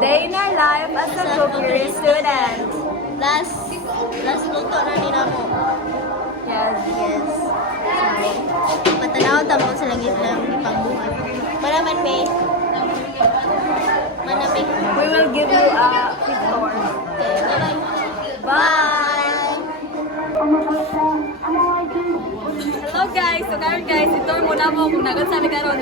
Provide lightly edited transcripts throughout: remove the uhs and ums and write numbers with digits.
day in our life as a cookery student. Last luto na nila mo. Yes. Yes. Patanaw tamo sa langit lang ipangbuhat. Manaman may. We will give you a quick tour. Okay, bye-bye. Bye! Hello guys! So karon guys, itour muna mo kung nagon sa karon.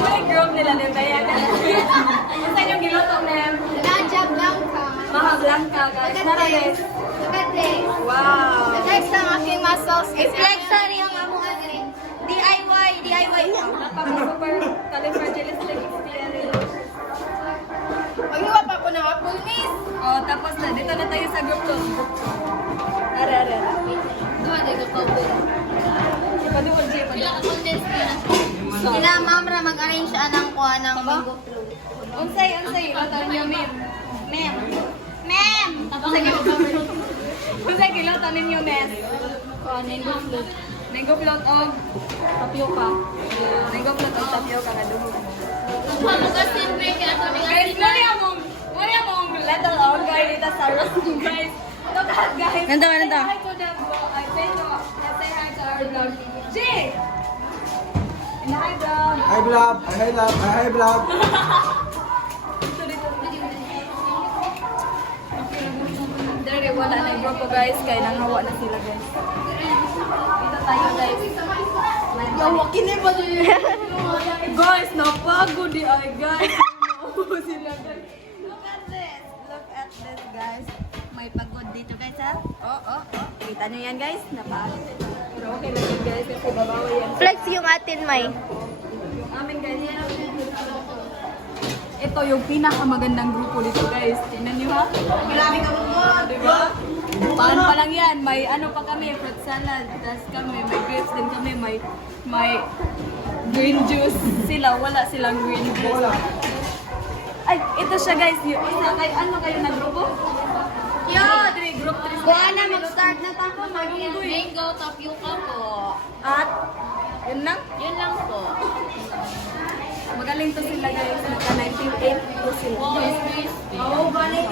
Ay, group nila ni Bea. Ano sa inyong giluto, ma'am? Ganja Blanca. Maha Blanca, guys. Tara, guys. Look at this. Wow! Next lang aking muscles. I-flex na rin ang among agri. DIY lang. Napaka-super califragilisticexpialidocious. Maghiwa pa po ng apple miss. Oh, tapos na. Dito na tayo sa group 2. Are. Doon na ko cover. Ipaduhol, G. Ilang condense na. Sila ma'am ra mag-arrange siya ng kuha ng mango float. Unsay. Ilotan niyo, ma'am. Ma'am! Unsay kilotan ninyo, ma'am? Mango float. Mango float o tapioca. Mango float o tapioca ka duhol. Mamugasin ba kaya ito ni Guys, muna mong little old guy dito sa room, guys. Look at guys. Nandun. Say hi to the vlog. Say hi to our vlog. Jay! Hi, vlog. Hi, vlog. Dere, wala na yung grupo, guys. Kaya nanghawa na sila, guys. Dito tayo, guys. Guys, napagod di ay, guys. Nauubo sila, guys. Look at this, guys. May pagod dito, guys, ha? Oh. Kita nyo yan, guys. Napagod. Pero okay lang yun, guys. Kasi babawa yan. Flex yung atin, May. Yung amin, guys. Ito yung pinakamagandang grupo dito, guys. Tingnan nyo, ha? Marami ka mo, Diba? Paano pa lang yan? May ano pa kami, fruit salad. Tapos kami, may grapes din kami. May green juice. Sila, wala silang green juice. Ay, ito siya, guys. Yung isa, ano kayo na grupo? Yo! Group 3. Kuha na, mag-start na tayo. Mango tapioca po. At, yun lang. Yun lang po. Magaling to sila, guys. Naka 19.8 to sila. Oh, balik.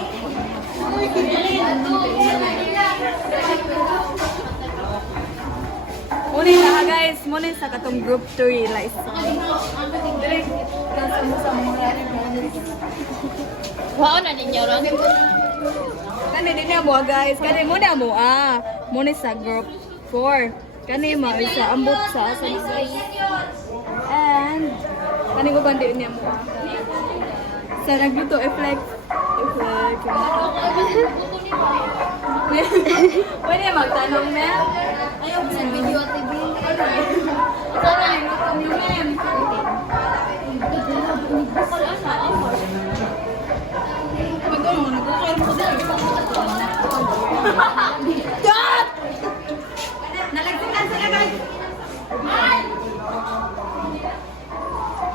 Muna na ha, guys. Muna sa katong group 3. Like, direct. Kasi mo sa mga Wow na ninyo, Ron. Kani din mo, guys. Kani muna mo, Muna sa group 4. Kani mo, sa ambot sa guys. And, kani ko bandi niya mo, Sa nagluto, i-flex. Pwede magtanong, ma'am? Ayaw sa video TV. Sana yung luto niyo, ma'am. Stop! Nalagsikan sila, guys.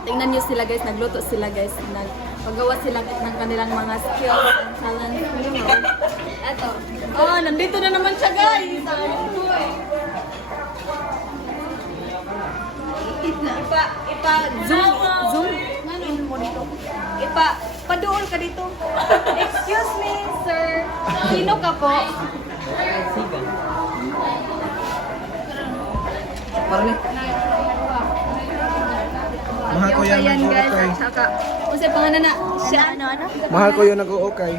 Tingnan niyo sila, guys. Nagluto sila, guys. Paggawa sila ng kanilang mga skills and talents. Eto. Oh, nandito na naman siya, guys. Zoom. Ano mo dito? Paduol ka dito. Excuse me, sir. Sino ka po? Mahal ko yan Yan, guys. nag-uukay. At saka, kasi pangalan na siya. Ano? Mahal ko yung nag-uukay.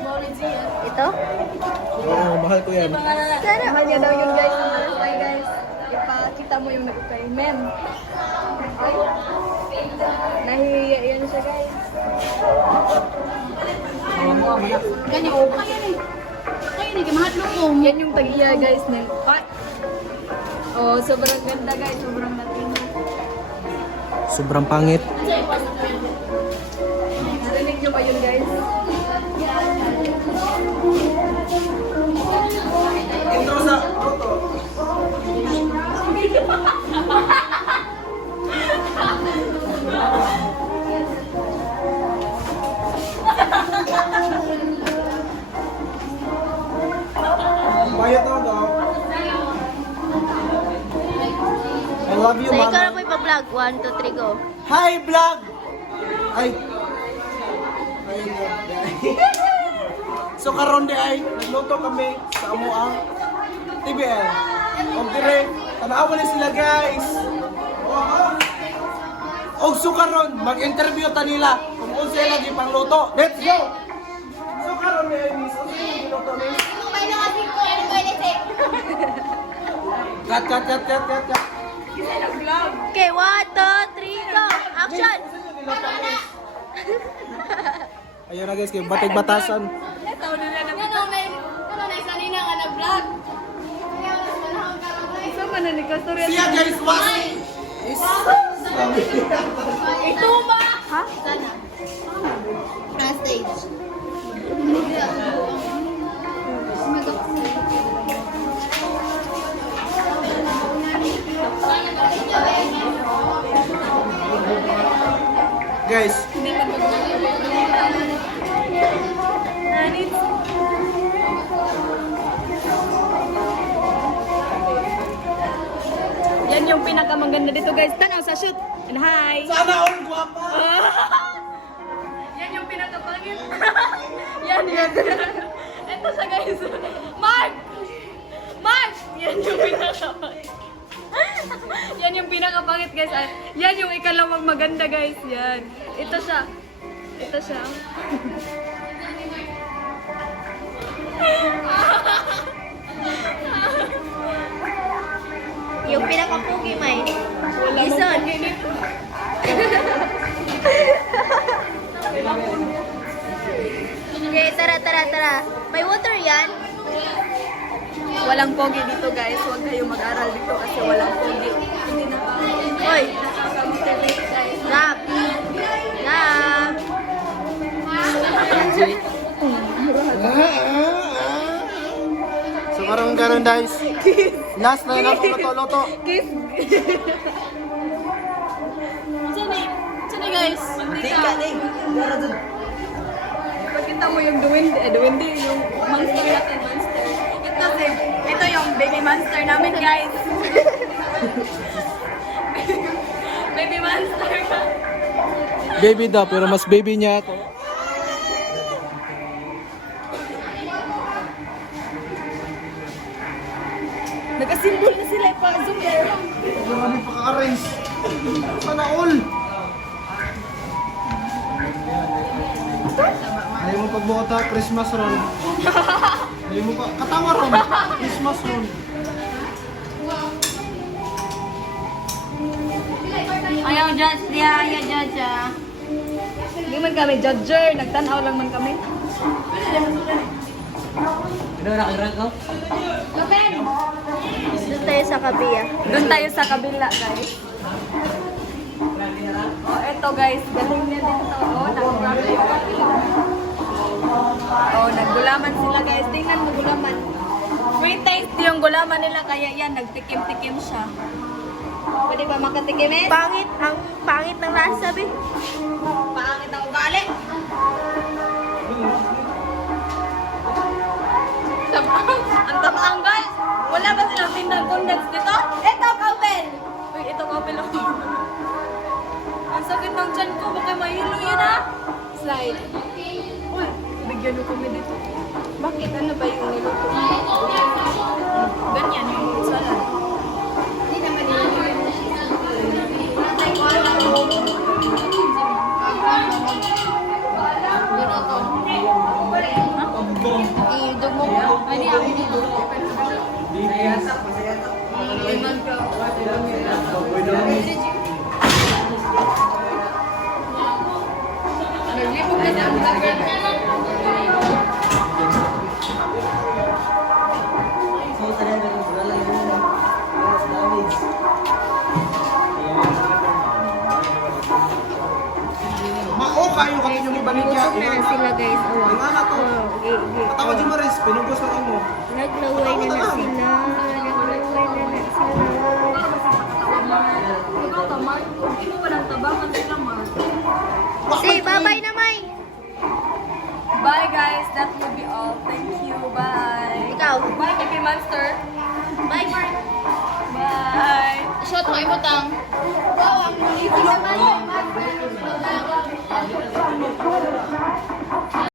Ito? Oo, mahal ko yan. Pangalan na. Mahal niya daw yun, guys. Ang malakay, guys. Ipakita mo yung nag-ukay. Ma'am. Ay. Nahihiya yan siya, guys. Kanya, kaya ni. Kaya ni, mahatlong mo. Yan yung tag-iya, guys. Ay. Oh, sobrang ganda, guys. Sobrang latina. Sobrang pangit. Narinig nyo ba yun, guys? Intro sa auto. Bayad na daw. Hello? love you, So, ikaw mama. na po ipa-vlog. 1, 2, 3, go. Hi, vlog! Ay. So karon di ay nagluto kami sa amuang TBL. Og dire, tanawa na sila guys. Og so karon mag-interview ta nila kung unsa lagi pangluto. Let's go. So karon di ay miss, unsa yung giluto ni? Cut. Okay, 1, 2, 3, go. Action! Ayun na guys, kay batig-batasan. Sama na ni Kastorya. Siya guys, was is Ito ba? Ha? Stage. guys. Yan yung pinakamaganda dito guys. Tanaw sa shoot. And hi. Sana all guwapa. Yan yung pinakapangit. Yan. Ito siya guys. Mark! Yan yung pinakapangit. Yan yung pinakapangit guys. Yan yung ikalawang maganda guys. Yan. Ito siya. Yung pinaka-pugi, May. Wala Jason. mong pogi dito. Okay, tara. May water yan? Walang pogi dito guys. Huwag kayong mag-aral dito kasi walang pogi. Hindi na Hoy, nakaka-motivate guys. Nap. So karon guys. Last na lang luto-luto. Kiss. Sini guys. Pagkita mo yung duwende yung monster natin, monster. Ito yung baby monster namin guys. Baby monster. Baby daw, pero mas baby niya ako. Nagasimbol na sila pa zoom there. Yung kami paka-arrange. Sana all. Ayaw mo pagbuota, Christmas ron. Ayaw mo pa, katawa ron. Christmas ron. Ayaw judge ah. Hindi man kami judger, nagtanaw lang man kami. Doon tayo sa kabiya. Doon tayo sa kabila, guys. Oh, eto guys, galing na din to. Oh, naggulaman sila guys. Tingnan mo gulaman. Free taste yung gulaman nila kaya yan, nagtikim-tikim siya. Pwede ba makatikim eh? Pangit ng lasa, be. Pangit ang ugali. Ang tamaan guys. Wala ba silang tindang condoms dito? Ito, Kaupel! Uy, ito Kaupel ako. Ang sakit ng tiyan ko. Baka mahilo yun ha? Slide. Uy, bigyan mo kami dito. Bakit? Ano ba yung niluto? Ganyan yung salad. Hindi naman yung Mao kayo kami yung ibanigya. Meron sila, guys. Oh. Nga na to. Katawa di mo rin, pinugos ang imo. Naglaway na sila. Hindi mo ba nang tabangan sila, Mark? Say, bye-bye na, May. Bye guys, that will be all. Thank you, bye. Ikaw. Bye, Baby Monster. Bye, Mark. Bye. Siya Suot mo ibutang. Wow, ang liit naman.